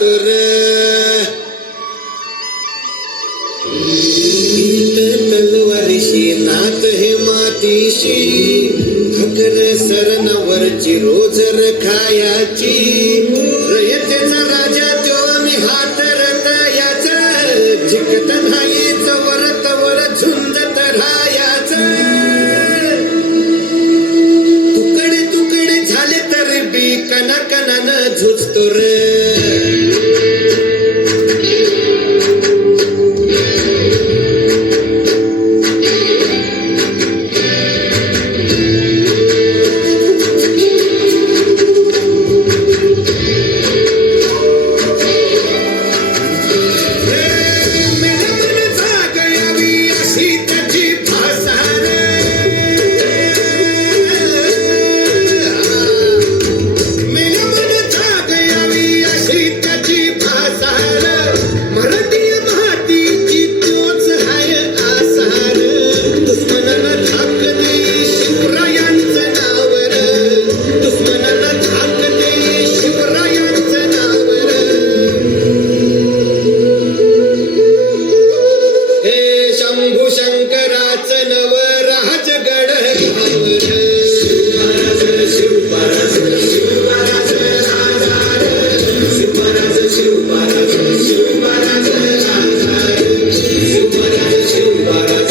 तुर तलवारीशी नात हे मातीशी भाकर सरणावरची रोजर खायाची रयतेचा राजा त्यो आम्ही हात रतायाचा जिकत नाहीच वरतवर झुंजत राहायाच तुकडे तुकडे झाले तरी बी कणाकणानं झुजतो रे शिवराज